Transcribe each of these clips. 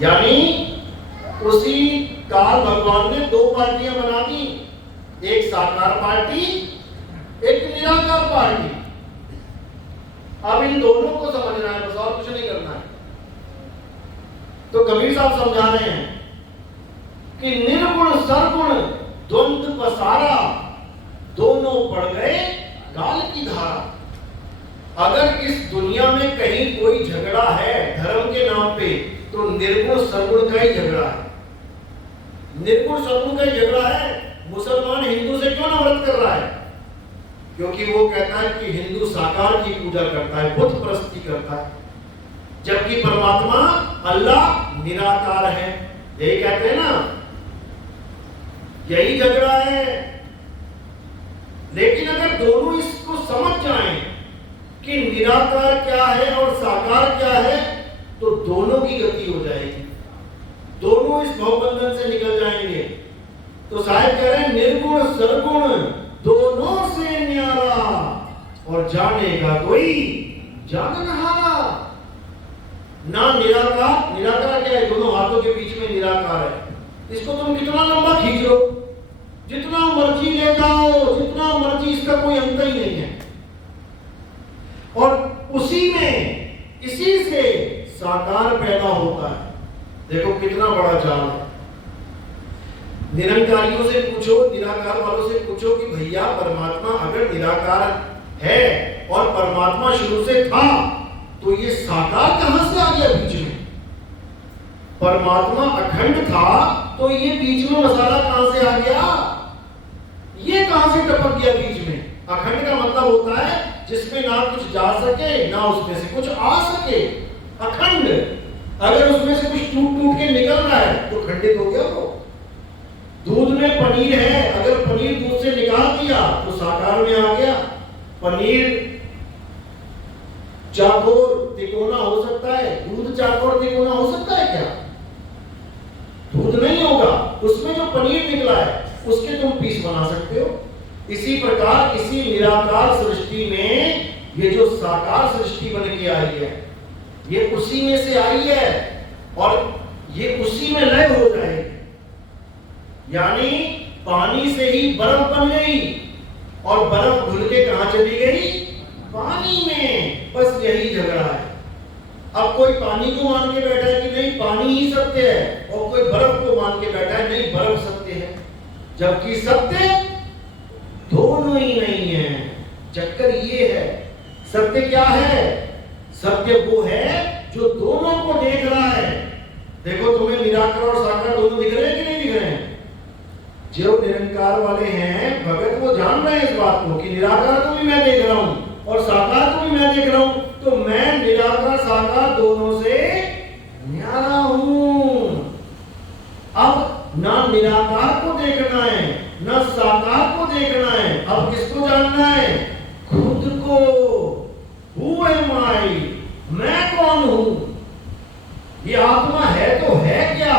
यानी उसी काल भगवान ने दो पार्टियां बना दी, एक साकार पार्टी, एक निराकार पार्टी। अब इन दोनों को समझना है, बस और कुछ नहीं करना है। तो कबीर साहब समझा रहे हैं कि निर्गुण सरगुण द्वंद्व पसारा, दोनों पड़ गए काल की धारा। अगर इस दुनिया में कहीं कोई झगड़ा है धर्म के नाम पे, तो निर्गुण सरगुण का ही झगड़ा है। निर्गुण सरगुण का ही झगड़ा है। मुसलमान हिंदू से क्यों नफरत कर रहा है? क्योंकि वो कहता है कि हिंदू साकार की पूजा करता है, बुत परस्ती करता है, जबकि परमात्मा अल्लाह निराकार है। यही कहते हैं ना, यही झगड़ा है। लेकिन अगर दोनों इसको समझ जाएं कि निराकार क्या है और साकार क्या है, तो दोनों की गति हो जाएगी, दोनों इस भवबंधन से निकल जाएंगे। तो साहिब कह रहे हैं निर्गुण सरगुण दोनों से न्यारा, और जानेगा कोई जाननहारा। ना निराकार, निराकार क्या है? दोनों हाथों के बीच में निराकार है। इसको तुम कितना लंबा खींच लो, जितना मर्जी ले जाओ, जितना मर्जी, इसका कोई अंत ही नहीं है। और उसी में, इसी से साकार पैदा होता है। देखो कितना बड़ा जाल है। निरंकारियों से पूछो, निराकार वालों से पूछो कि भैया परमात्मा अगर निराकार है और परमात्मा शुरू से था, तो ये साकार कहां से आ गया बीच में? परमात्मा अखंड था, तो ये बीच में मसाला कहां से आ गया? ये कहां से टपक गया बीच में? अखंड का मतलब होता है जिसमें ना कुछ जा सके, ना उसमें से कुछ आ सके। अखंड, अगर उसमें से कुछ टूट टूट के निकल रहा है तो खंडित हो गया। वो दूध में पनीर है, अगर पनीर दूध से निकाल दिया तो साकार में आ गया। पनीर चाकोर तिकोना हो सकता है, दूध चाकोर तिकोना हो सकता है क्या? दूध नहीं होगा। उसमें जो पनीर निकला है उसके तुम पीस बना सकते हो। इसी प्रकार इसी निराकार सृष्टि में ये जो साकार सृष्टि बन के आई है, ये उसी में से आई है और ये उसी में लय हो जाएगी। यानी पानी से ही बर्फ बन गई और बर्फ घुल के कहां चली गई? पानी में। बस यही झगड़ा है। अब कोई पानी को मान के बैठा है कि नहीं पानी ही सत्य है, और कोई बर्फ को मान के बैठा है नहीं बर्फ सत्य है, जबकि सत्य दोनों ही नहीं है। चक्कर ये है। सत्य क्या है? सत्य वो है जो दोनों को देख रहा है। देखो तुम्हें निराकार और साकार दोनों दिख रहे हैं कि नहीं दिख रहे हैं? जो निरंकार वाले हैं भगत, वो जान रहे हैं इस बात को कि निराकार को भी मैं देख रहा हूं और साकार को भी मैं देख रहा हूं, तो मैं निराकार साकार दोनों से न्यारा हूं। अब ना निराकार को देखना है ना साकार को देखना है, अब किसको जानना है? खुद को। Who am I? मैं कौन हूं? ये आत्मा है तो है क्या?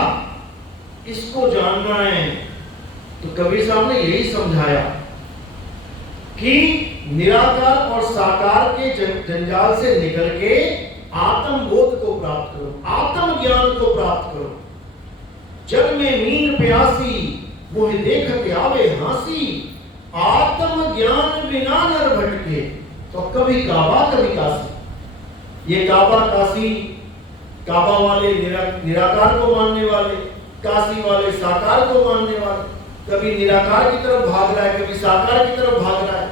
इसको जानना है। तो कबीर साहब ने यही समझाया कि निराकार और साकार के जंजाल से निकल के आत्म बोध को प्राप्त करो, आत्म ज्ञान को प्राप्त करो। जग में मीन प्यासी मोहि देखत आवे हासी, आत्म ज्ञान बिना नर भटके। तो कभी काबा कभी काशी। ये काबा काशी, काबा वाले निराकार को मानने वाले, काशी वाले साकार को मानने वाले। कभी निराकार की तरफ भाग रहा है, कभी साकार की तरफ भाग रहा है।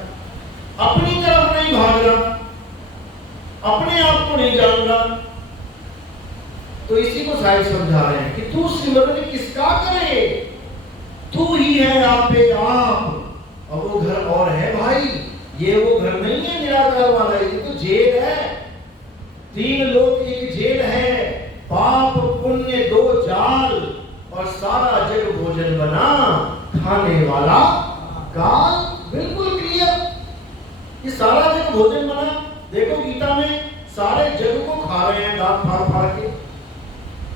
अपनी तरफ नहीं भाग रहा, अपने आप को नहीं जान रहा। तो इसी को साहिब समझा रहे हैं कि तू सिमरन किसका करे? तू ही है आप पे आप। अब वो घर और है भाई, ये वो घर नहीं है निराकार वाला, ये तो जेल है। तीन लोग एक जेल है, पाप पुण्य दो जाल, और सारा जग भोजन बना खाने वाला काल। बिल्कुल क्लियर, ये सारा जग भोजन बना। देखो गीता में सारे जग को खा रहे हैं दांत फाड़ फाड़ के,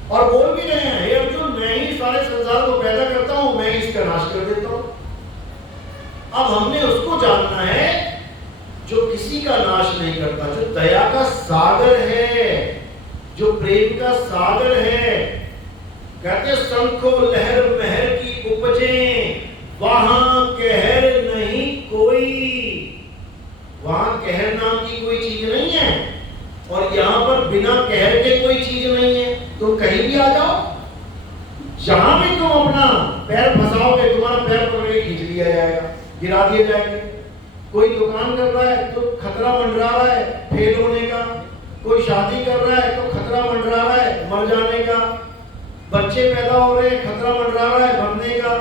और बोल भी रहे हैं हे अर्जुन मैं ही सारे संसार को पैदा करता हूं, मैं ही इसका नाश कर देता हूं। अब हमने उसको जानना है जो किसी का नाश नहीं करता, जो दया का सागर है, जो प्रेम का सागर है, कहते शंखो लहर महर की उपजे, वहां कहर नहीं कोई। वहां कहर नाम की कोई चीज नहीं है, और यहां पर बिना कहर के कोई चीज नहीं है। तो कहीं भी आ जाओ, जहां भी तुम अपना पैर फंसाओगे, तुम्हारा पैर पकड़ के खींच लिया जाएगा, गिरा दिए जाएंगे। कोई दुकान कर रहा है तो खतरा मंडरा रहा है फेल होने का, कोई शादी कर रहा है तो खतरा मंडरा रहा है मर जाने का, बच्चे पैदा हो रहे हैं खतरा मंडरा रहा है मरने का,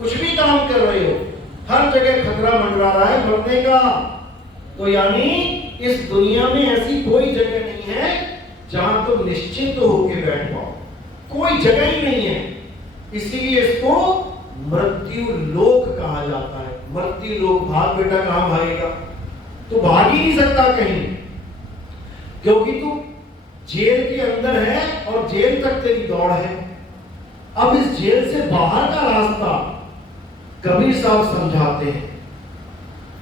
कुछ भी काम कर रहे हो हर जगह खतरा मंडरा रहा है मरने का। तो यानी इस दुनिया में ऐसी कोई जगह नहीं है जहां तुम निश्चिंत होकर बैठ पाओ, कोई जगह ही नहीं है। इसीलिए इसको मृत्यु लोक कहा जाता है। मृत्यु लोक, भाग बेटा कहां भागेगा? तो भाग ही नहीं सकता कहीं, क्योंकि तू जेल के अंदर है और जेल तक तेरी दौड़ है। अब इस जेल से बाहर का रास्ता कबीर साहब समझाते हैं,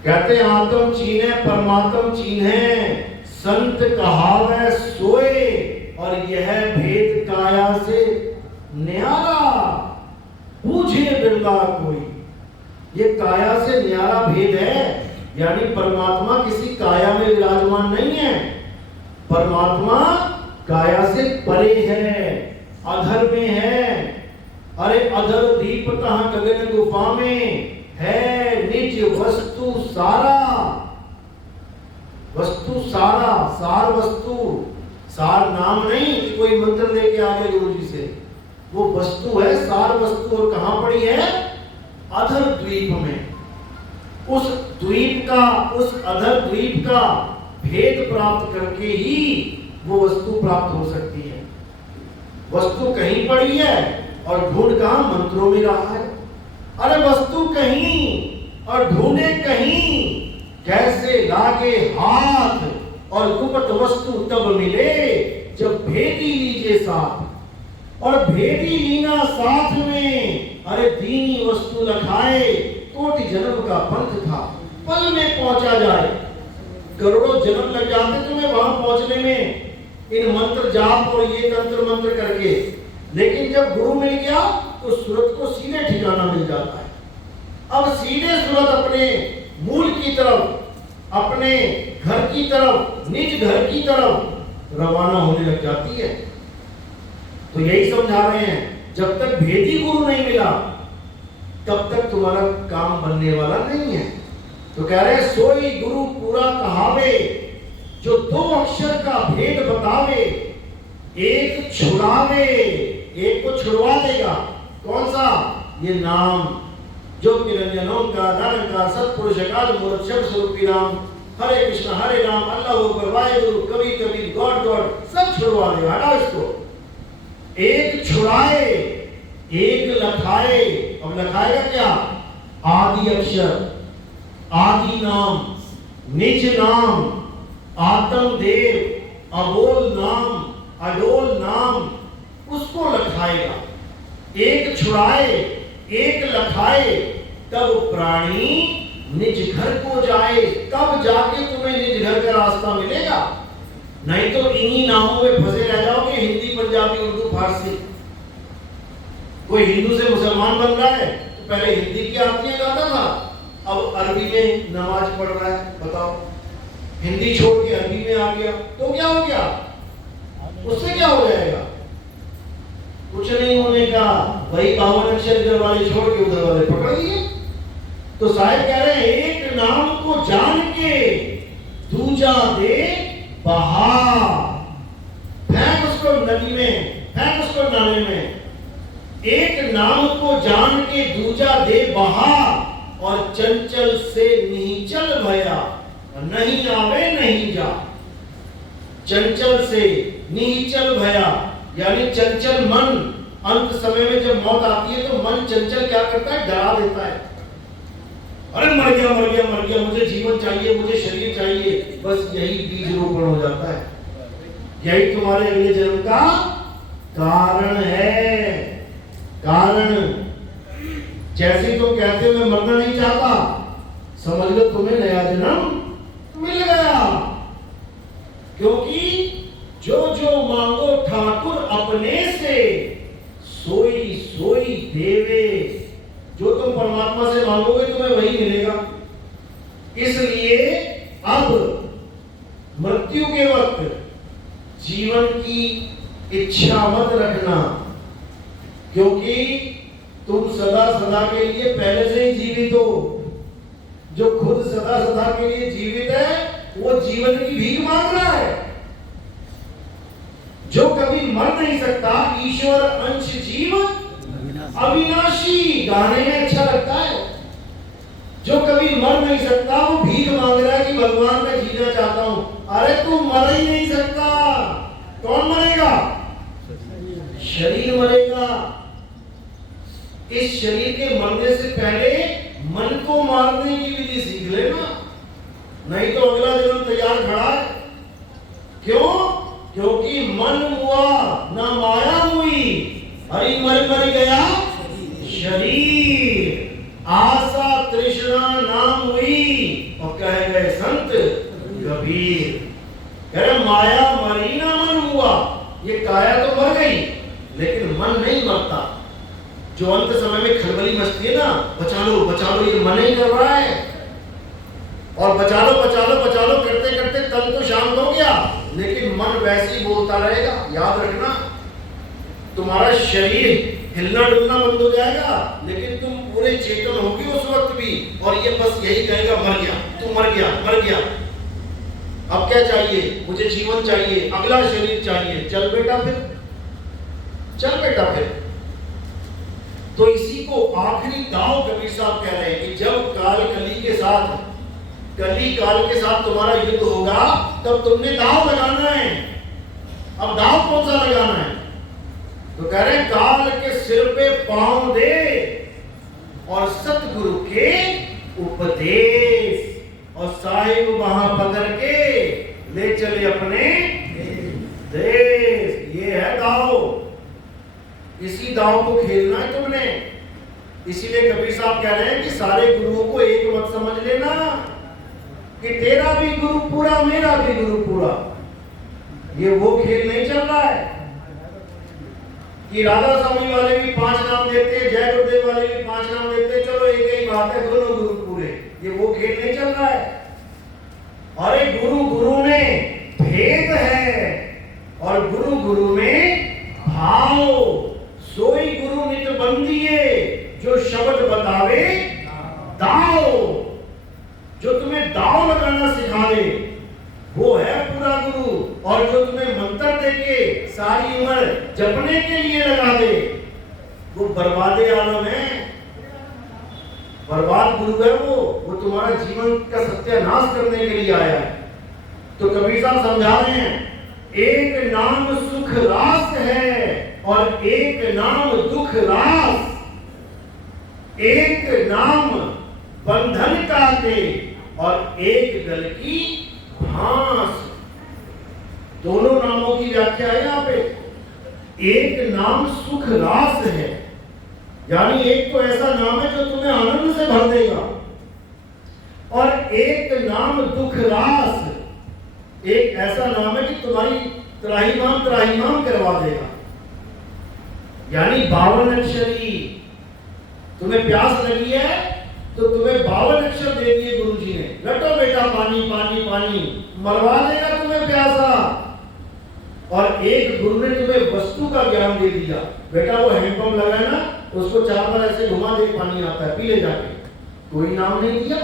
कहते हैं आत्म चीन्हे परमात्म चीन्हे, संत कहावे सोए, और यह भेद काया से न्यारा, पूछे बिरला कोई। ये काया से न्यारा भेद है, यानी परमात्मा किसी काया में विराजमान नहीं है, परमात्मा काया से परे है, अधर में है। अरे अधर दीपतः गगन गुफा में है, निज वस्तु सारा। वस्तु सारा, सार वस्तु, सार नाम नहीं कि कोई मंत्र लेके आ गए गुरु जी से, वो वस्तु है सार वस्तु। और कहां पड़ी है? अधर द्वीप में। उस द्वीप का, उस अधर द्वीप का भेद प्राप्त करके ही वो वस्तु प्राप्त हो सकती है। वस्तु कहीं पड़ी है और ढूंढ कहां? मंत्रों में रहा है। अरे वस्तु कहीं और ढूंढे कहीं, कैसे लागे हाथ, और गुप्त वस्तु तब मिले जब भेदी लीजिए साथ। और भेदी लीना साथ में, अरे दीनी वस्तु लखाए, कोटि जन्म का पंथ था, पल में पहुंचा जाए। करोड़ों जन्म लग जाते तुम्हें वहां पहुंचने में, इन मंत्र जाप और ये तंत्र मंत्र करके, लेकिन जब गुरु मिल गया तो सूरत को सीधे ठिकाना मिल जाता है। अब सीधे सूरत अपने मूल की तरफ, अपने घर की तरफ, निज घर की तरफ रवाना होने लग जाती है। तो यही समझा रहे हैं, जब तक भेदी गुरु नहीं मिला तब तक तुम्हारा काम बनने वाला नहीं है। तो कह रहे सोई गुरु पूरा कहावे, जो दो अक्षर का भेद बतावे, एक छुड़ावे, एक को छुड़वा देगा। कौन सा? ये नाम, जो निरंजनों का नारायण का सतपुरुष अकाल मूर्त शब्द स्वरूपी राम, हरे कृष्ण हरे राम, अल्लाह अकबर, वाहेगुरु, कबीर कबीर, गॉड गॉड, सब छुड़वा देगा। हटाओ इसको। एक छुड़ाए, एक लखाए। अब लखाएगा क्या? आदि अक्षर, आदि नाम, निज नाम, आत्म देव, अबोल नाम, अडोल नाम, उसको लखाएगा। एक छुड़ाए, एक लखाए, तब प्राणी निज घर को जाए। तब जाके तुम्हें निज घर का रास्ता मिलेगा, नहीं तो इन्हीं नामों में फंसे रह जाओगे। हिंदी, पंजाबी, उर्दू, फारसी। कोई हिंदू से मुसलमान बन रहा है तो पहले हिंदी की आरतियां गाता था, अब अरबी में नमाज पढ़ रहा है। बताओ, हिंदी छोड़ के अरबी में आ गया तो क्या हो गया? उससे क्या हो जाएगा? कुछ नहीं होने का। वही 52 अक्षर इधर वाले छोड़ के उधर वाले पकड़ लिए। तो साहिब कह रहे हैं, एक नाम को जान के दूजा दे बहा। फेंक उसको नदी में, फेंक उसको नाले में। एक नाम को जान के दूजा दे बहा, और चंचल से नीचल भया, नहीं आवे नहीं जा। चंचल से नीचल भया, यानी चंचल मन, अंत समय में जब मौत आती है तो मन चंचल क्या करता है? डरा देता है। अरे मर गया मर गया मर गया, मुझे जीवन चाहिए, मुझे शरीर चाहिए। बस यही बीज रोपण हो जाता है। यही तुम्हारे अगले जन्म का कारण है। कारण जैसे तुम कहते हो मैं मरना नहीं चाहता, समझ लो तुम्हें नया जन्म मिल गया। क्योंकि जो जो मांगो ठाकुर अपने से, देवे, जो तुम परमात्मा से मांगोगे तुम्हें वही मिलेगा। इसलिए अब मृत्यु के वक्त जीवन की इच्छा मत रखना, क्योंकि तुम सदा सदा के लिए पहले से ही जीवित हो। जो खुद सदा सदा के लिए जीवित है वो जीवन की भीख मांग रहा है। जो कभी मर नहीं सकता, ईश्वर अंश जीव अविनाशी, गाने में अच्छा लगता है। जो कभी मर नहीं सकता वो भीख मांग रहा है कि भगवान मैं जीना चाहता हूं। अरे तू मर ही नहीं सकता। कौन मरेगा? शरीर मरेगा। इस शरीर के मरने से पहले मन को मारने की विधि सीख लेना, नहीं तो अगला जन्म तैयार खड़ा है। क्यों? क्योंकि मन हुआ ना माया हुई, हरि मर मर गया शरीर, आशा तृष्णा नाम हुई, और कह गए संत कबीर, कह रहे माया मरी ना मन हुआ। ये काया तो मर गई लेकिन मन नहीं मरता। जो अंत समय में खलबली मचती है ना, बचा लो, ये मन ही कर रहा है, और बचा लो करते करते तन तो शांत हो गया, लेकिन मन वैसे ही बोलता रहेगा। याद रखना, तुम्हारा शरीर हिलना डुलना बंद हो जाएगा, लेकिन तुम पूरे चेतन होगे उस वक्त भी, और ये बस यही कहेगा मर गया, तू मर गया। अब क्या चाहिए? मुझे जीवन चाहिए, अगला शरीर चाहिए। चल बेटा फिर। तो इसी को आखिरी दांव कबीर साहब कह रहे हैं कि जब कली काल के साथ तुम्हारा युद्ध होगा, तब तुमने दांव लगाना है। अब दांव कौन सा लगाना है? तो कह रहे काल के सिर पे पांव दे और सतगुरु के उपदेश, और साहिब वहां पकड़ के ले चले अपने देश। ये है दांव। इसी दांव को खेलना है तुमने। इसीलिए कबीर साहब कह रहे हैं कि सारे गुरुओं को एक मत समझ लेना कि तेरा भी गुरु पूरा, मेरा भी गुरु पूरा। ये वो खेल नहीं चल रहा है कि राधा स्वामी वाले भी 5 नाम देते हैं, जय गुरुदेव वाले भी 5 नाम देते हैं, चलो एक ही बात है, दोनों गुरु पूरे। ये वो खेल नहीं चल रहा है। अरे गुरु में भेद है, और गुरु में भाव। सोई गुरु नित बंदिए, जो शब्द बतावे दाव। जो तुम्हें दाव लगाना सिखा दे वो है पूरा गुरु, और जो तुम्हें मंत्र देके सारी उम्र जपने के लिए लगा दे वो बर्बादे आलम है। बर्बाद गुरु है वो तुम्हारा जीवन का सत्यानाश करने के लिए आया है। तो कबीर साहब समझा रहे हैं, एक नाम सुख रास है और एक नाम दुख रास, एक नाम बंधन काटे और एक गल की भांस। दोनों नामों की व्याख्या है यहाँ पे। एक नाम सुख रास है, यानी एक तो ऐसा नाम है जो तुम्हें आनंद से भर देगा, और एक नाम दुख रास, एक ऐसा नाम है कि तुम्हारी त्राहिमाम करवा देगा। यानी 52 अक्षरी। तुम्हें प्यास लगी है तो तुम्हें 52 अक्षर दे दिए गुरुजी ने, लटो बेटा पानी पानी पानी, मरवा देगा तुम्हें प्यासा। और एक गुरु ने तुम्हें वस्तु का ज्ञान दे दिया, बेटा वो हैंडपंप लगा है ना, उसको 4 बार ऐसे घुमा दे, पानी आता है, पी ले जाके। कोई नाम नहीं दिया,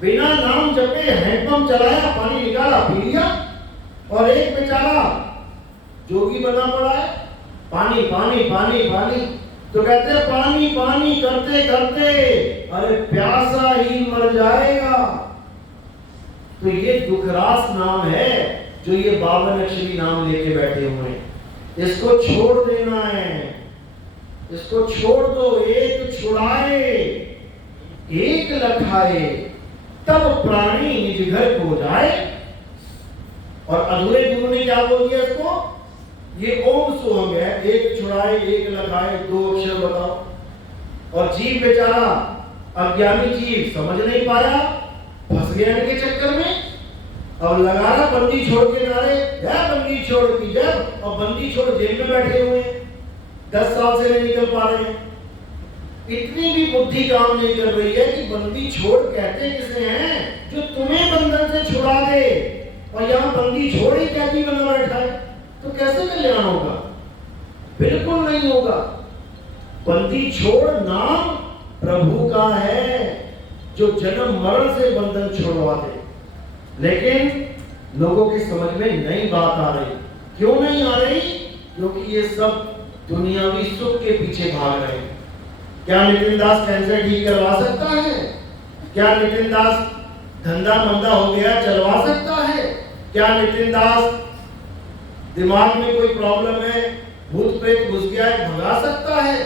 बिना नाम जपे हैंडपंप चलाया, पानी निकाला, पी लिया। और एक बेचारा जोगी बना पड़ा है, पानी पानी पानी पानी, तो कहते हैं पानी पानी करते करते अरे प्यासा ही मर जाएगा। तो ये दुखरास नाम है जो ये 52 अक्षरी नाम लेके बैठे हुए हैं। इसको छोड़ देना है, इसको छोड़ दो। एक छुड़ाए एक लखाए, तब प्राणी निज घर को जाए। और अधूरे गुरु ने क्या बोल दिया इसको? ये ओम सोहम है, एक छुड़ाए एक लखाए, 2 अक्षर बताओ। और जीव बेचारा अज्ञानी जीव समझ नहीं पाया, फंस गया इनके चक्कर में। और लगा रहा बंदी छोड़ के नारे, जय बंदी छोड़ की जय, और बंदी छोड़ जेल में बैठे हुए हैं, 10 साल से नहीं निकल पा रहे हैं। इतनी भी बुद्धि काम नहीं कर रही है कि बंदी छोड़ कहते किसे हैं? जो तुम्हें बंधन से छुड़ा दे, और यहाँ बंदी छोड़ ही कैदी बना बैठा है, तो कैसे कल्याण होगा? बिल्कुल नहीं होगा। बंदी छोड़ नाम प्रभु का है, जो जन्म मरण से बंधन छुड़वा दे। लेकिन लोगों की समझ में नई बात आ रही। क्यों नहीं आ रही? क्योंकि ये सब दुनियावी सुख के पीछे भाग रहे हैं। क्या नितिन दास कैंसर ठीक करवा सकता है? क्या नितिन दास धंधा मंदा हो गया चलवा सकता है? क्या नितिन दास दिमाग में कोई प्रॉब्लम है, भूत प्रेत घुस गया है, भगा सकता है?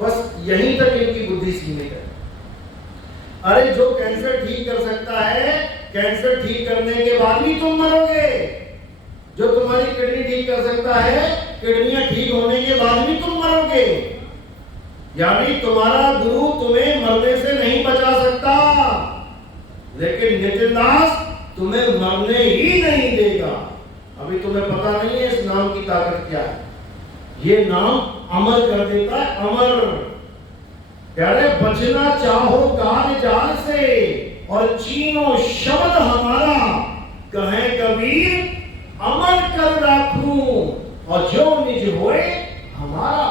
बस यहीं तक इनकी बुद्धि सीमित है। अरे जो कैंसर ठीक कर सकता है, कैंसर ठीक करने के बाद भी तुम मरोगे। जो तुम्हारी किडनी ठीक कर सकता है, किडनियां ठीक होने के बाद भी तुम मरोगे। यानी तुम्हारा गुरु तुम्हें मरने से नहीं बचा सकता, लेकिन नितिन दास तुम्हें मरने ही नहीं देगा। अभी तुम्हें पता नहीं है इस नाम की ताकत क्या है। ये नाम अमर कर देता है, अमर। प्यारे, बचना चाहो काल जाल से, और चीनो शब्द हमारा, कहे कबीर अमर कर राखूं, और जो निज होए हमारा।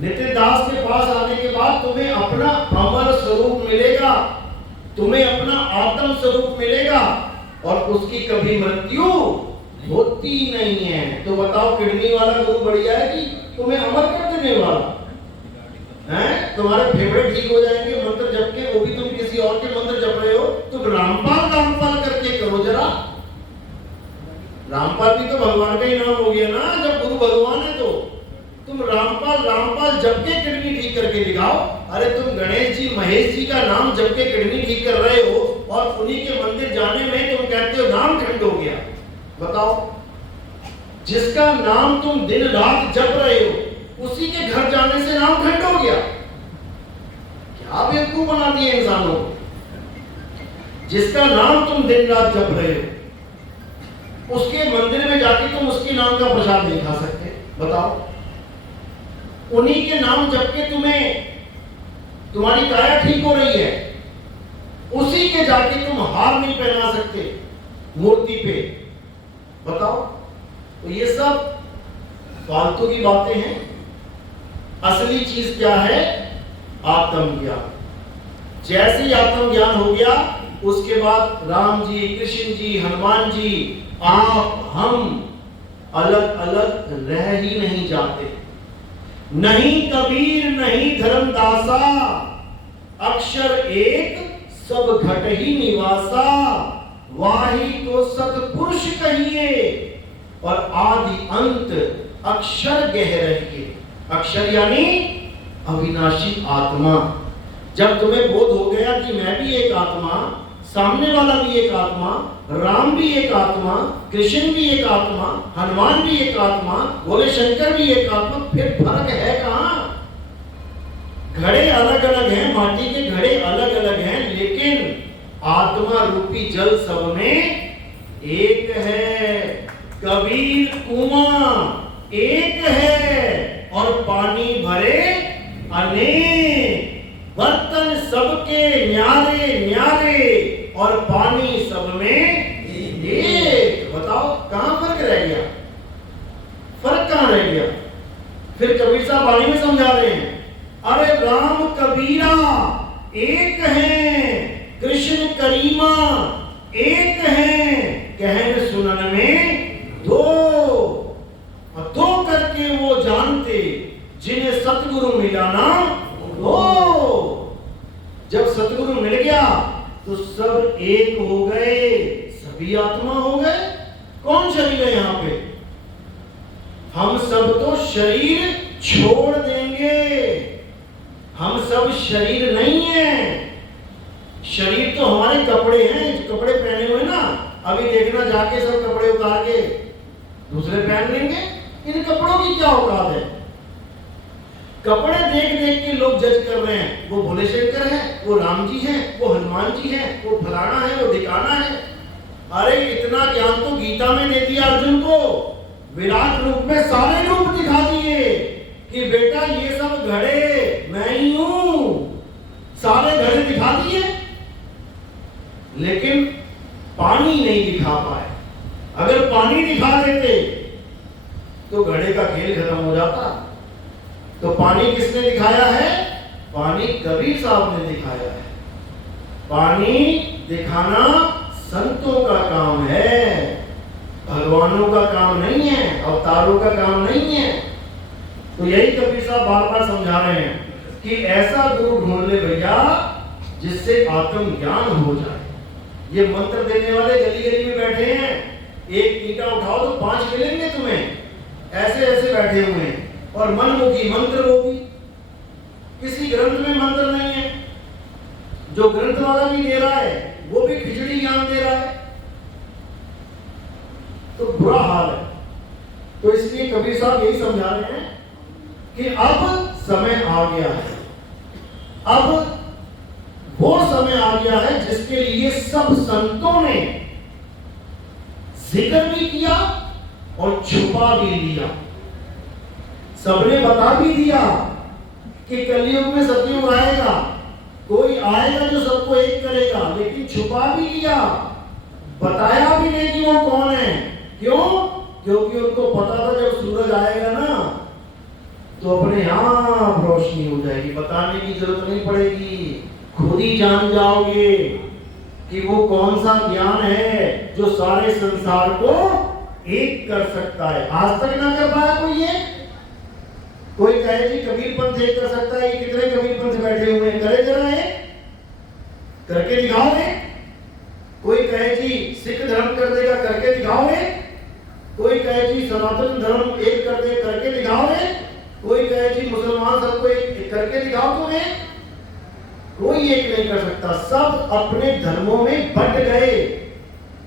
नितिन दास के पास आने के बाद तुम्हें अपना अमर स्वरूप मिलेगा, तुम्हें अपना आत्म स्वरूप मिलेगा, और उसकी कभी मृत्यु होती नहीं है। तो बताओ, किडनी वाला गुरु बढ़िया है कि तुम्हें अमर कर देने वाला है? तुम्हारे फेफड़े ठीक हो जाएंगे मंत्र जप के, वो भी तुम किसी और के मंत्र जप रहे हो, तो रामपाल रामपाल करके करो जरा। रामपाल भी तो भगवान का ही नाम हो गया ना, जब गुरु भगवान है तो तुम रामपाल रामपाल जप के किडनी ठीक करके दिखाओ। अरे तुम गणेश जी महेश जी का नाम जप के किडनी ठीक कर रहे हो, और उन्हीं के मंदिर जाने में तुम कहते हो नाम खंड हो गया। बताओ, जिसका नाम तुम दिन रात जप रहे हो, उसी के घर जाने से नाम खंड हो गया। क्या बेवकूफ बना दिए इंसानों को। जिसका नाम तुम दिन रात जप रहे हो, उसके मंदिर में जाके तुम उसके नाम का प्रसाद नहीं खा सकते। बताओ, उन्हीं के नाम जप के तुम्हारी काया ठीक हो रही है, उसी के जाके तुम हार नहीं पहना सकते मूर्ति पे। बताओ, तो ये सब फालतू की बातें हैं। असली चीज क्या है? आत्मज्ञान। जैसे ही आत्मज्ञान हो गया, उसके बाद राम जी, कृष्ण जी, हनुमान जी, आप हम अलग अलग रह ही नहीं जाते। नहीं कबीर नहीं धर्मदासा, अक्षर एक सब घट ही निवासा, वाही तो सतपुरुष कहिए, और आदि अंत अक्षर गह रहिए। अक्षर यानी अविनाशी आत्मा। जब तुम्हें बोध हो गया कि मैं भी एक आत्मा, सामने वाला भी एक आत्मा, राम भी एक आत्मा, कृष्ण भी एक आत्मा, हनुमान भी एक आत्मा, भोले शंकर भी एक आत्मा, फिर फर्क है कहां? घड़े अलग अलग हैं, माटी के घड़े अलग अलग हैं, लेकिन आत्मा रूपी जल सब में एक है। कबीर कुआं एक है, और पानी भरे अनेक। बर्तन सबके न्यारे न्यारे, और पानी सब में एक। बताओ, कहां फर्क रह गया? फर्क कहां रह गया? फिर कबीर साहब वाणी में समझा रहे हैं, अरे राम कबीरा एक हैं, कृष्ण करीमा एक हैं, कहन सुनन में दो, और दो करके वो जानते, जिन्हें सतगुरु मिला ना दो। जब सतगुरु मिल गया तो सब एक हो गए, सभी आत्मा हो गए। कौन शरीर है यहाँ पे? हम सब तो शरीर छोड़ देंगे, हम सब शरीर नहीं है। शरीर तो हमारे कपड़े हैं, कपड़े पहने हुए ना, अभी देखना जाके सब कपड़े उतार के दूसरे पहन लेंगे। इन कपड़ों की क्या औकात है? कपड़े देख देख के लोग जज कर रहे हैं, वो भोले शंकर है, वो राम जी हैं, वो हनुमान जी हैं, वो फलाना है, वो ढिकाना है। अरे इतना ज्ञान तो गीता में दे दिया अर्जुन को, विराट रूप में सारे रूप दिखा दिए कि बेटा ये सब घड़े मैं खेल खत्म हो जाता। तो पानी किसने दिखाया है? पानी कबीर साहब ने दिखाया है। पानी दिखाना संतों का काम है, भगवानों का काम नहीं है, अवतारों का काम नहीं है। तो यही कबीर साहब बार बार समझा रहे हैं कि ऐसा गुरु ढूंढ ले भैया जिससे आत्मज्ञान हो जाए। ये मंत्र देने वाले गली गली में बैठे हैं, एक ईंटा उठाओ तो 5 मिलेंगे तुम्हें, ऐसे ऐसे बैठे हुए हैं। और मनमुखी मंत्र होगी, किसी ग्रंथ में मंत्र नहीं है। जो ग्रंथ वाला भी दे रहा है वो भी खिचड़ी ज्ञान दे रहा है, तो बुरा हाल है। तो इसलिए कबीर साहब यही समझा रहे हैं कि अब समय आ गया है, अब वो समय आ गया है जिसके लिए सब संतों ने जिक्र भी किया और छुपा भी लिया। सबने बता भी दिया कि कलयुग में सतयुग आएगा, कोई आएगा जो सबको एक करेगा, लेकिन छुपा भी लिया, बताया भी नहीं कि वो कौन है। क्यों? क्योंकि उनको पता था जब सूरज आएगा ना तो अपने आप रोशनी हो जाएगी, बताने की जरूरत नहीं पड़ेगी, खुद ही जान जाओगे कि वो कौन सा ज्ञान है जो सारे संसार को एक कर सकता है। आज तक ना कर पाया कोई ये। कोई कहे जी कबीर पंथ एक कर सकता है, ये कितने कबीर पंथ बैठे हुए हैं, करे जरा ये, करके दिखाओ ये। कोई कहे जी सिख धर्म कर देगा, करके दिखाओ ये। कोई कहे जी सनातन धर्म एक कर दे, करके दिखाओ ये। कोई कहे जी मुसलमान सबको एक करके दिखाओ तुम्हें। कोई एक नहीं कर सकता, सब अपने धर्मों में बंट गए।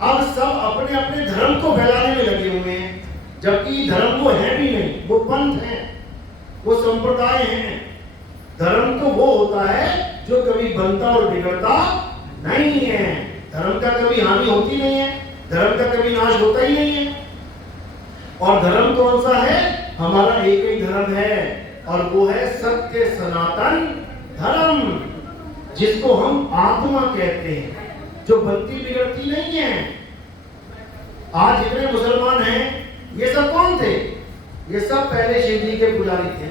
अब सब अपने अपने धर्म को फैलाने में लगे हुए हैं, जबकि धर्म वो है भी नहीं, वो पंथ है, वो संप्रदाय हैं। धर्म तो वो होता है जो कभी बनता और बिगड़ता नहीं है। धर्म का कभी हानि होती नहीं है, धर्म का कभी नाश होता ही नहीं है। और धर्म कौन सा है? हमारा एक ही धर्म है, और वो है सत्य सनातन धर्म, जिसको हम आत्मा कहते हैं, जो बनती बिगड़ती नहीं है। आज जितने मुसलमान हैं ये सब कौन थे? ये सब पहले शिव जी के पुजारी थे,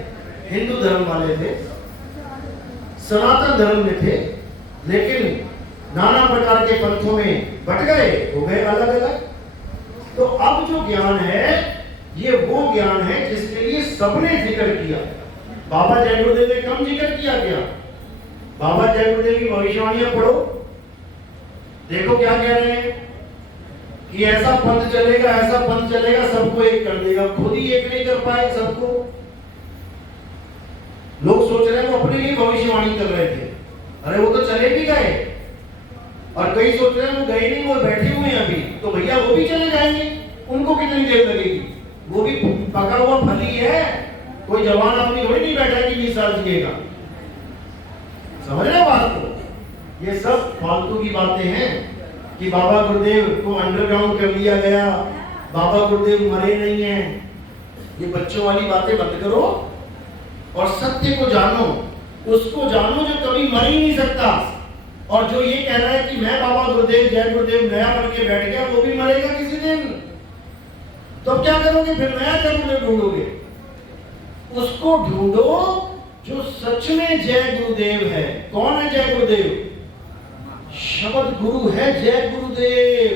हिंदू धर्म वाले थे, सनातन धर्म में थे, लेकिन नाना प्रकार के पंथों में बट गए, हो गए अलग अलग। तो अब जो ज्ञान है ये वो ज्ञान है जिसके लिए सबने जिक्र किया। बाबा जय गुरुदेव ने कम जिक्र किया गया। बाबा जय गुरुदेव की भविष्यवाणियां पढ़ो, देखो क्या कह रहे हैं कि ऐसा पंथ चलेगा, ऐसा पंथ चलेगा, सबको एक कर देगा। खुद ही एक नहीं कर पाए सबको। लोग सोच रहे हैं वो अपने लिए भविष्यवाणी कर रहे थे, अरे वो तो चले भी गए। और कई सोच रहे हैं वो गए नहीं, वो बैठे हुए हैं अभी, तो भैया वो भी चले जाएंगे, उनको कितनी देर लगेगी? वो भी पका हुआ फली है, कोई जवान आदमी थोड़ी नहीं बैठा कि 20 साल जिएगा। समझ रहे बात को? ये सब फालतू की बातें हैं कि बाबा गुरुदेव को अंडरग्राउंड कर लिया गया, बाबा गुरुदेव मरे नहीं हैं। ये बच्चों वाली बातें बंद करो और सत्य को जानो, उसको जानो जो कभी मर ही नहीं सकता। और जो ये कह रहा है कि मैं बाबा गुरुदेव जय गुरुदेव नया बन के बैठ गया, वो भी मरेगा किसी दिन। तो अब क्या करोगे फिर? नया जय गुरुदेव ढूंढोगे? उसको ढूंढो जो सच में जय गुरुदेव है। कौन है जय गुरुदेव? शब्द गुरु है जय गुरुदेव।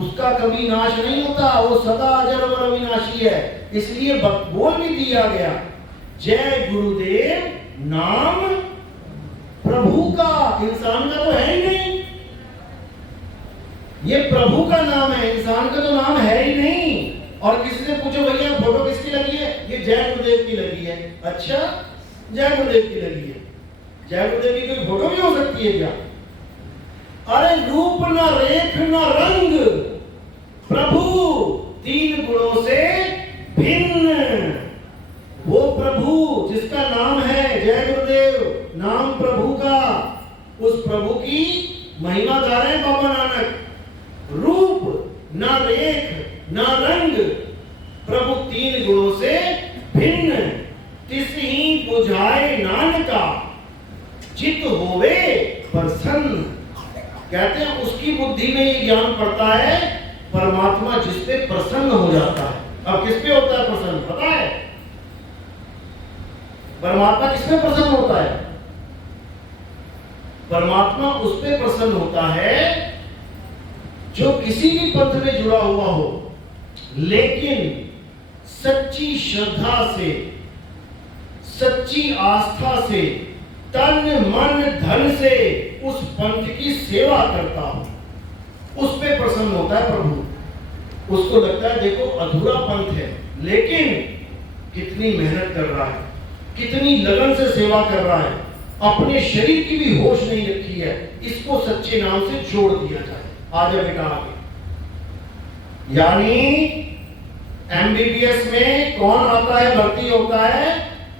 उसका कभी नाश नहीं होता, वो सदा अजर अमर अविनाशी है। इसलिए बोल भी दिया गया जय गुरुदेव नाम प्रभु का। इंसान का तो है ही नहीं, ये प्रभु का नाम है, इंसान का तो नाम है ही नहीं। और किसी से पूछो भैया फोटो किसकी लगी है? ये जय गुरुदेव की लगी है। अच्छा, जय गुरुदेव की लगी है। जय गुरुदेव की कोई फोटो भी हो सकती है क्या? अरे रूप न रेख न रंग, प्रभु तीन गुणों से भिन्न। वो प्रभु जिसका नाम है जय गुरुदेव, नाम प्रभु का, उस प्रभु की महिमा गा रहे हैं बाबा नानक। रूप न रेख न रंग, प्रभु तीन गुणों से भिन्न। तिसही बुझाए नानका, चित होवे प्रसन्न। कहते हैं उसकी बुद्धि में ये ज्ञान पड़ता है, परमात्मा जिस पे प्रसन्न हो जाता है। अब किस पे होता है प्रसन्न पता है? परमात्मा किस पे प्रसन्न होता है? परमात्मा उस पे प्रसन्न होता है जो किसी भी पंथ में जुड़ा हुआ हो, लेकिन सच्ची श्रद्धा से, सच्ची आस्था से, तन मन धन से उस पंथ की सेवा करता हो, उस पे प्रसन्न होता है प्रभु। उसको लगता है देखो अधूरा पंथ है, लेकिन कितनी मेहनत कर रहा है, कितनी लगन से सेवा कर रहा है, अपने शरीर की भी होश नहीं रखी है, इसको सच्चे नाम से जोड़ दिया जाए। आजा बेटा आगे। यानी एमबीबीएस में कौन आता है, भर्ती होता है?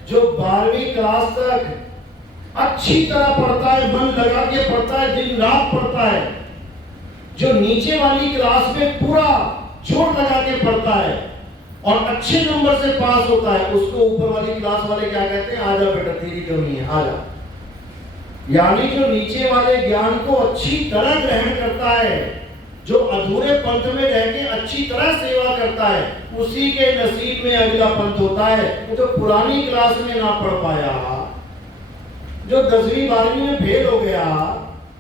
जो 12वीं क्लास तक अच्छी तरह पढ़ता है, मन लगा के पढ़ता है, दिन रात पढ़ता है। जो नीचे वाली क्लास में पूरा जोर लगा के पढ़ता है और अच्छे नंबर से पास होता है, उसको ऊपर वाली क्लास वाले क्या कहते हैं? आजा बेटा तेरी कमी है, आजा। यानी जो नीचे वाले ज्ञान को अच्छी तरह ग्रहण करता है, जो अधूरे पंथ में रह के अच्छी तरह सेवा करता है, उसी के नसीब में अगला पंथ होता है। वो तो पुरानी क्लास में ना पढ़ पाया, जो 10वीं 12वीं में फेल हो गया,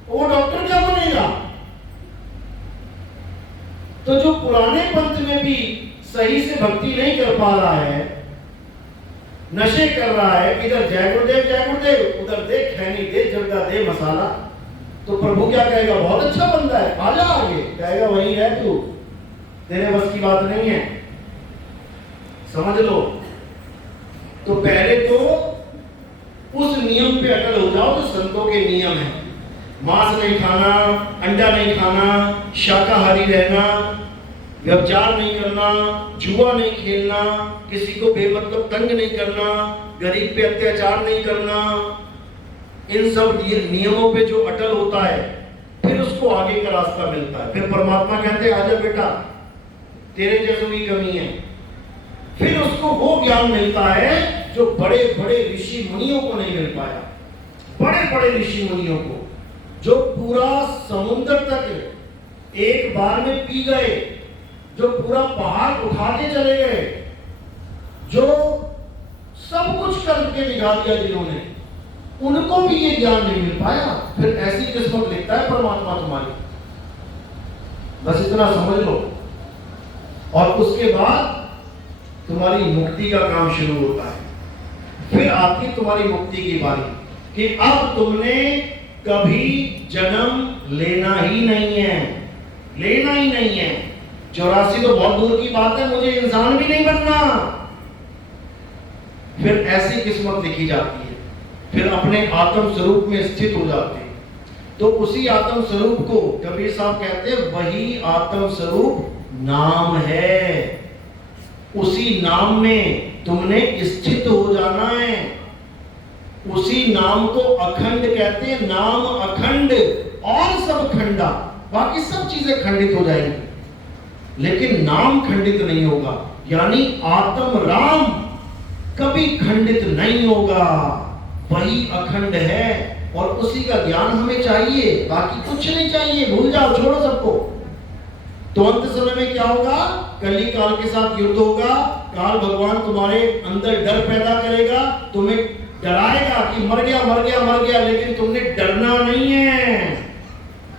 वो डॉक्टर क्या बनेगा? तो जो पुराने पंथ में भी सही से भक्ति नहीं कर पा रहा है, नशे कर रहा है, इधर जय गुरुदेव, उधर दे खैनी दे जर्दा दे मसाला, तो प्रभु क्या कहेगा? बहुत अच्छा बंदा है, आजा आगे। कहेगा वहीं रह तू, तेरे बस की बात नहीं है, समझ लो। तो पहले तो उस नियम पे अटल हो जाओ जो संतों के नियम है। मांस नहीं खाना, अंडा नहीं खाना, शाकाहारी रहना, व्यभिचार नहीं करना, जुआ नहीं खेलना, किसी को बेमतलब तंग नहीं करना, गरीब पे अत्याचार नहीं करना, इन सब नियमों पे जो अटल होता है, फिर उसको आगे का रास्ता मिलता है। फिर परमात्मा कहते हैं आजा बेटा तेरे जैसों की कमी है। फिर उसको वो ज्ञान मिलता है जो बड़े बड़े ऋषि मुनियों को नहीं मिल पाया। बड़े बड़े ऋषि मुनियों को जो पूरा समुद्र तक एक बार में पी गए, जो पूरा पहाड़ उठा के चले गए, जो सब कुछ करके दिखा दिया जिन्होंने, उनको भी ये ज्ञान नहीं मिल पाया। फिर ऐसी किस्मत लिखता है परमात्मा तुम्हारी, बस इतना समझ लो। और उसके बाद तुम्हारी मुक्ति का काम शुरू होता है। फिर आती तुम्हारी मुक्ति की बारी कि अब तुमने कभी जन्म लेना ही नहीं है, लेना ही नहीं है। 84 तो बहुत दूर की बात है, मुझे इंसान भी नहीं बनना। फिर ऐसी किस्मत लिखी जाती है, फिर अपने आत्म स्वरूप में स्थित हो जाते हैं। तो उसी आत्म स्वरूप को कबीर साहब कहते हैं वही आत्म स्वरूप नाम है। उसी नाम में तुमने स्थित हो जाना है। उसी नाम को अखंड कहते हैं। नाम अखंड और सब खंडा, बाकी सब चीजें खंडित हो जाएंगी, लेकिन नाम खंडित नहीं होगा। यानी आत्म राम कभी खंडित नहीं होगा, वही अखंड है। और उसी का ज्ञान हमें चाहिए, बाकी कुछ नहीं चाहिए। भूल जाओ, छोड़ो सबको। तो अंत समय में क्या होगा? कली काल के साथ युद्ध होगा। काल भगवान तुम्हारे अंदर डर पैदा करेगा, तुम्हें डराएगा कि मर गया मर गया मर गया, लेकिन तुमने डरना नहीं है,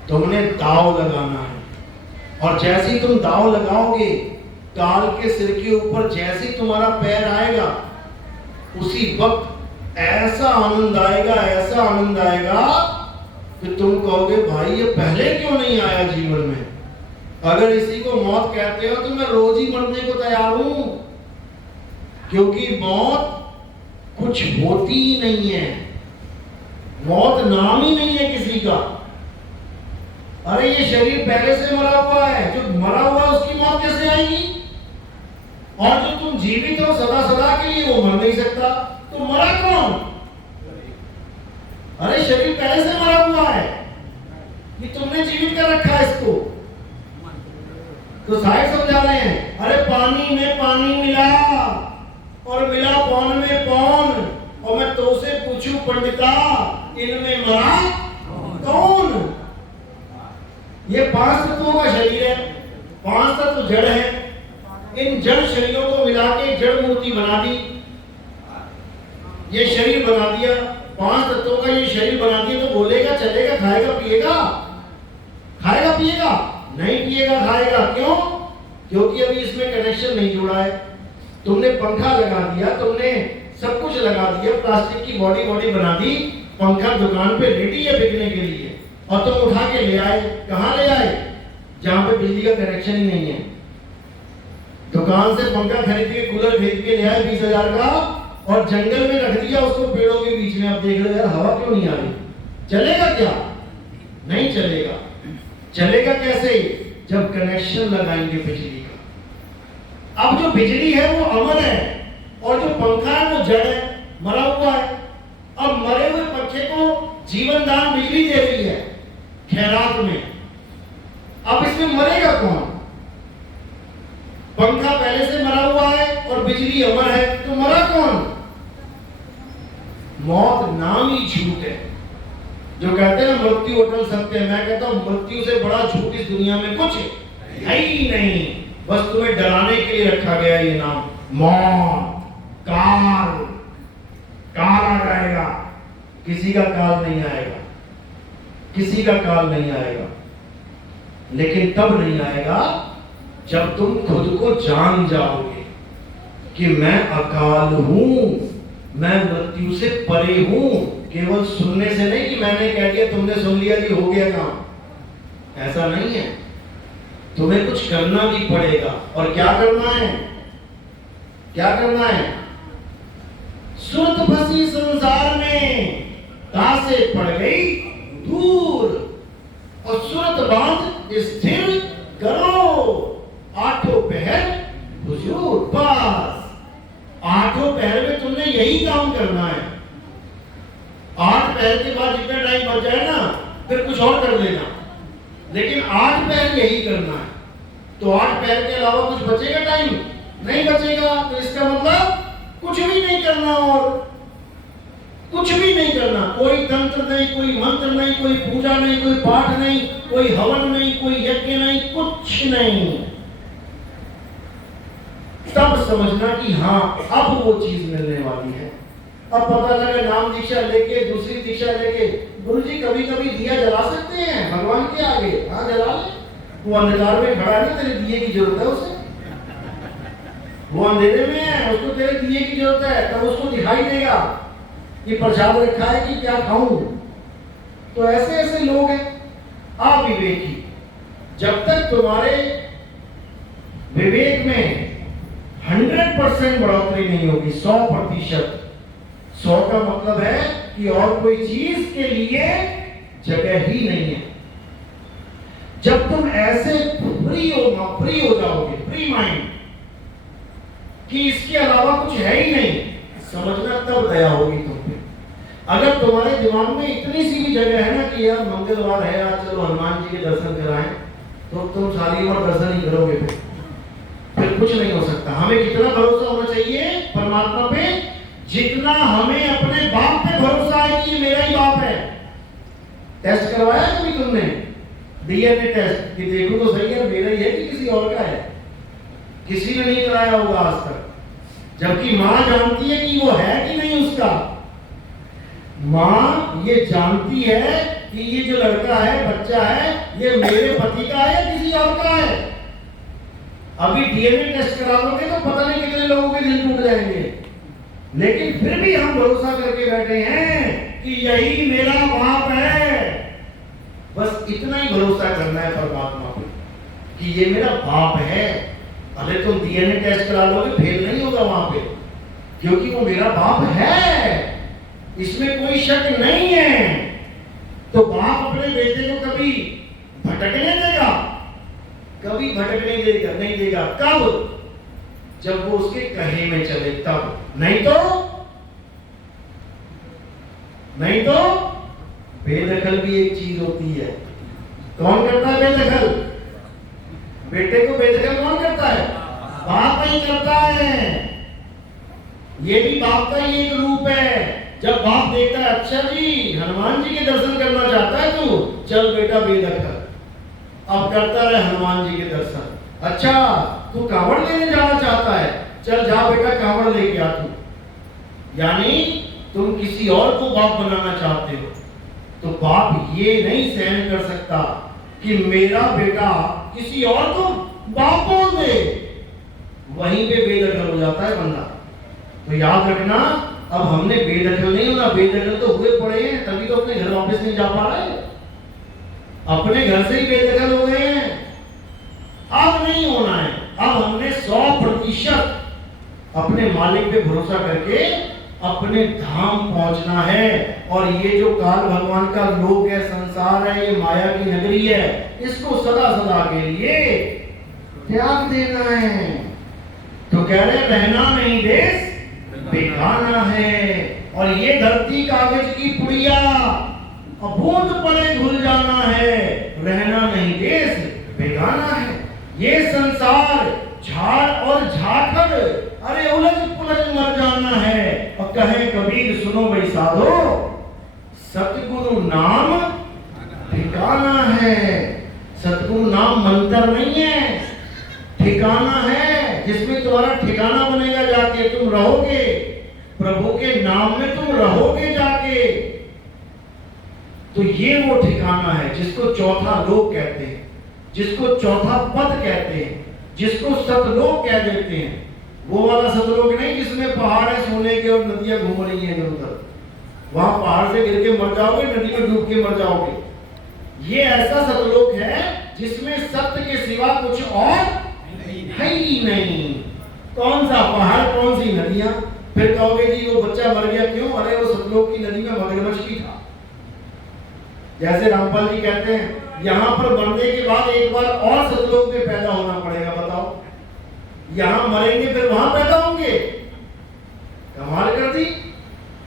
तुमने दाव लगाना है। और जैसे ही तुम दाव लगाओगे, काल के सिर के ऊपर जैसे ही तुम्हारा पैर आएगा, उसी वक्त ऐसा आनंद आएगा, ऐसा आनंद आएगा कि तुम कहोगे भाई ये पहले क्यों नहीं आया जीवन में। अगर इसी को मौत कहते हो तो मैं रोज ही मरने को तैयार हूं, क्योंकि मौत कुछ होती ही नहीं है। मौत नाम ही नहीं है किसी का। अरे ये शरीर पहले से मरा हुआ है, जो मरा हुआ है उसकी मौत कैसे आएगी? और जो तुम जीवित हो सदा सदा के लिए, वो मर नहीं सकता। तो मरा कौन? अरे शरीर पहले से मरा हुआ है, कि तुमने जीवित कर रखा है इसको। तो साहिब समझा रहे हैं, अरे पानी में पानी मिला और मिला पौन में पौन, और मैं तो से पूछूं पंडिता, इनमें मरा कौन? ये 5 तत्वों का शरीर है, 5 तत्व जड़ है, इन जड़ शरीरों को मिला के जड़ मूर्ति बना दी, ये शरीर बना दिया, 5 तत्वों का ये शरीर बना दिया, तो बोलेगा, चलेगा, खाएगा पिएगा? खाएगा पिएगा? नहीं पिएगा खाएगा। क्यों? क्योंकि अभी इसमें कनेक्शन नहीं जुड़ा है। तुमने पंखा लगा दिया, तुमने सब कुछ लगा दिया, प्लास्टिक की बॉडी बना दी, पंखा दुकान पे रेडी है बिकने के लिए, और तुम उठा के ले आए। कहां ले आए? जहां पे बिजली का कनेक्शन ही नहीं है। दुकान से पंखा खरीद के, कूलर खरीद के ले आए 20,000 का, और जंगल में रख दिया उसको पेड़ों के बीच में। अब देख लो यार, हवा क्यों नहीं आ रही? चलेगा क्या? नहीं चलेगा। चलेगा कैसे? जब कनेक्शन लगाएंगे बिजली का। अब जो बिजली है वो अमर है, और जो पंखा है वो जड़ है, मरा हुआ है। अब मरे हुए पंखे को जीवन दान बिजली दे रही है खैरात में। अब इसमें मरेगा कौन? पंखा पहले से मरा हुआ है और बिजली अमर है, तो मरा कौन? मौत नाम ही झूठ है। जो कहते हैं मृत्यु अटल सत्य है, मैं कहता हूं मृत्यु से बड़ा झूठ इस दुनिया में कुछ है ही नहीं। बस तुम्हें डराने के लिए रखा गया ये नाम, मौत, काल। काल आ जाएगा, किसी का काल नहीं आएगा, किसी का काल नहीं आएगा। लेकिन तब नहीं आएगा जब तुम खुद को जान जाओगे कि मैं अकाल हूं, मैं मृत्यु से परे हूं। केवल सुनने से नहीं कि मैंने कह दिया, तुमने सुन लिया कि हो गया काम, ऐसा नहीं है। तुम्हें कुछ करना भी पड़ेगा। और क्या करना है? क्या करना है? सुरत फंसी संसार में, तासे पड़ गई दूर, और सुरत बांध स्थिर करो, आठों पहर हुजूर पास। 8 पहर में तुमने यही काम करना है। 8 पहर के बाद जितना टाइम बच जाए ना, फिर कुछ और कर लेना, लेकिन 8 पहर यही करना है। तो 8 पहर के अलावा कुछ बचेगा टाइम? नहीं बचेगा। तो इसका मतलब कुछ भी नहीं करना, और कुछ भी नहीं करना। कोई तंत्र नहीं, कोई मंत्र नहीं, कोई पूजा नहीं, कोई पाठ नहीं, कोई हवन नहीं, कोई यज्ञ नहीं, कुछ नहीं। तब समझना कि हाँ, अब वो चीज मिलने वाली है। अब पता लगा नाम दीक्षा लेके, दूसरी दीक्षा लेके, गुरुजी कभी कभी दिया जला सकते हैं भगवान के आगे? हाँ जला ले। वो अंधकार में खड़ा है, तेरे दिए की जरूरत है उसे। वो अंधेरे में है, उसको तेरे दिए की जरूरत है, तब उसको दिखाई देगा कि प्रसाद रखा है कि क्या खाऊं। तो ऐसे ऐसे लोग हैं अविवेकी। जब तक तुम्हारे विवेक में 100% बढ़ोतरी नहीं होगी, 100%, 100 का मतलब है कि और कोई चीज के लिए जगह ही नहीं है। जब तुम ऐसे फ्री हो जाओगे, फ्री माइंड, कि इसके अलावा कुछ है ही नहीं, समझना तब दया होगी तुम पे। अगर तुम्हारे दिमाग में इतनी सी भी जगह है ना कि यार मंगलवार है, आज चलो हनुमान जी के दर्शन कराएं, तो तुम सारी उम्र दर्शन ही करोगे, फिर कुछ नहीं हो सकता। हमें कितना भरोसा होना चाहिए परमात्मा पे? जितना हमें अपने बाप पे भरोसा है कि मेरा ही बाप है। टेस्ट करवाया कभी तुमने? डीएनए टेस्ट कि देखो तो सही है मेरा ही है कि किसी और का है? किसी ने नहीं कराया होगा आज तक, जबकि मां जानती है कि वो है कि नहीं उसका। मां ये जानती है कि ये जो लड़का है, बच्चा है, ये मेरे पति का है या किसी और का है। अभी डीएनए टेस्ट करा लोगे तो पता नहीं कितने लोगों के दिल टूट जाएंगे, लेकिन फिर भी हम भरोसा करके बैठे हैं कि यही मेरा बाप है। बस इतना ही भरोसा करना है परमात्मा पे कि ये मेरा बाप है। अरे तुम डीएनए टेस्ट करा लोगे, फेल नहीं होगा वहां पे, क्योंकि वो मेरा बाप है, इसमें कोई शक नहीं है। तो बाप अपने बेटे को कभी भटकने देगा? कभी भटकने देगा नहीं देगा। कब? जब वो उसके कहे में चले तब, नहीं तो बेदखल भी एक चीज होती है। कौन करता है बेदखल? बेटे को बेदखल कौन करता है? बाप नहीं करता है। ये भी बाप का ही एक रूप है। जब बाप देखता है अच्छा जी हनुमान जी के दर्शन करना चाहता है तू, चल बेटा बेदखल, अब करता रहे हनुमान जी के दर्शन। अच्छा तू कांवड़ लेने जाना चाहता है, चल जा बेटा कांवड़ लेके आ तू। यानी तुम किसी और को बाप बनाना चाहते हो, तो बाप ये नहीं सहन कर सकता कि मेरा बेटा किसी और को बाप बोल दे, वहीं पे बेदखल हो जाता है बंदा। तो याद रखना, अब हमने बेदखल नहीं होना, बेदखल तो हुए पड़े हैं, तभी तो अपने घर वापस नहीं जा पा रहे, अपने घर से ही बेदखल हो गए हैं। अब नहीं होना है, अब हमने 100% अपने मालिक पे भरोसा करके अपने धाम पहुंचना है। और ये जो काल भगवान का लोक है, संसार है, ये माया की नगरी है, इसको सदा सदा के लिए त्याग देना है। तो कह रहे रहना नहीं देश बेगाना है, और ये धरती कागज की पुड़िया, बूंद पड़े घुल जाना है, रहना नहीं देश बेगाना है। ये संसार झाड़ और झाखड़, अरे उलझ पुलझ मर जाना है। और कहे कबीर सुनो भाई साधो, सतगुरु नाम ठिकाना है। सतगुरु नाम मंत्र नहीं है, ठिकाना है, जिसमें तुम्हारा ठिकाना बनेगा, जाके तुम रहोगे प्रभु के नाम में, तुम रहोगे जाके। तो ये वो ठिकाना है जिसको चौथा लोक कहते हैं, जिसको चौथा पद कहते हैं, जिसको सतलोक कह देते हैं। वो वाला सतलोक नहीं जिसमें पहाड़ है सोने के और नदियां घूम रही हैं इधर उधर, वहां पहाड़ से गिर के मर जाओगे, नदी में डूब के मर जाओगे। ये ऐसा सतलोक है जिसमें सत्य के सिवा कुछ और है ही नहीं। कौन सा पहाड़, कौन सी नदियां? फिर कहोगे जी वो बच्चा मर गया, क्यों? अरे वो सतलोक की नदी में मगरमच्छ भी था। जैसे रामपाल जी कहते हैं, यहाँ पर मरने के बाद एक बार और सतलोक में पैदा होना पड़ेगा। बताओ, यहाँ मरेंगे फिर वहां पैदा होंगे? कमाल कर दी।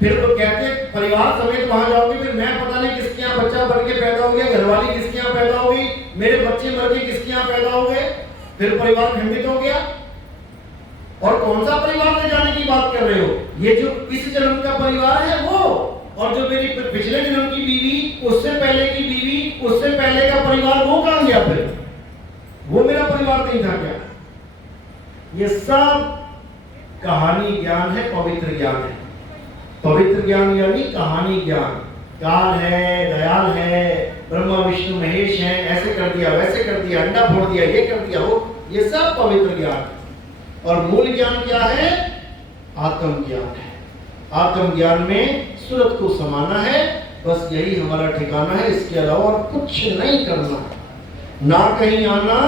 फिर वो कहते परिवार समेत वहां जाओगे, फिर मैं पता नहीं किसके यहाँ बच्चा बन के पैदा हो गया, घरवाली किसके यहाँ पैदा हो गई, मेरे बच्चे मर के किसके यहाँ पैदा हो गए, फिर परिवार खंडित हो गया। और कौन सा परिवार ले जाने की बात कर रहे हो? ये जो इस जन्म का परिवार है वो, और जो मेरी पिछले जन्म की बीवी, उससे पहले की बीवी, उससे पहले का परिवार, वो कहां गया? फिर वो मेरा परिवार नहीं था क्या? ये सब कहानी ज्ञान है, पवित्र ज्ञान है। पवित्र ज्ञान यानी कहानी ज्ञान। काल है, दयाल है, ब्रह्मा विष्णु महेश है, ऐसे कर दिया, वैसे कर दिया, अंडा फोड़ दिया, ये कर दिया, वो, ये सब पवित्र ज्ञान है। और मूल ज्ञान क्या है? आत्मज्ञान है। आत्मज्ञान में सूरत को समाना है, बस यही हमारा ठिकाना है। इसके अलावा और कुछ नहीं करना, ना कहीं आना,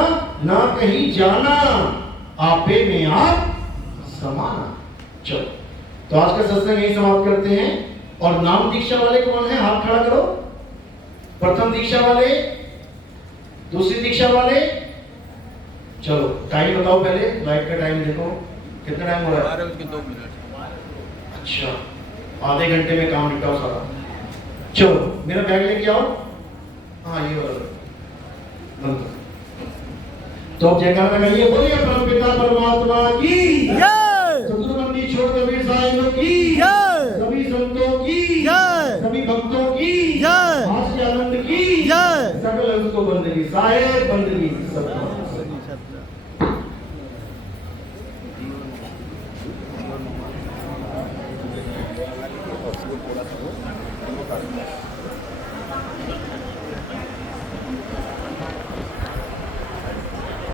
ना कहीं जाना, आपे में आप समाना। चलो, तो आज का सत्संग यही समाप्त करते हैं। और नाम दीक्षा वाले कौन है? हाथ खड़ा करो। प्रथम दीक्षा वाले, दूसरी दीक्षा वाले, चलो टाइम बताओ पहले, लाइट का टाइम देखो कितना टाइम हो रहा है? 12:02। अच्छा, आधे घंटे में काम निपटाओ सारा। चलो मेरा बैग लेके आओ। हाँ, ये वाला। तो अब जयकारा लगाइए, बोलिए परम पिता परमात्मा की जय, सतगुरुमंदी छोड़ कबीर साहिब की जय, सभी संतों की जय, सभी भक्तों की जय, आनंद की जय, सकल अंश को बंदगी साहिब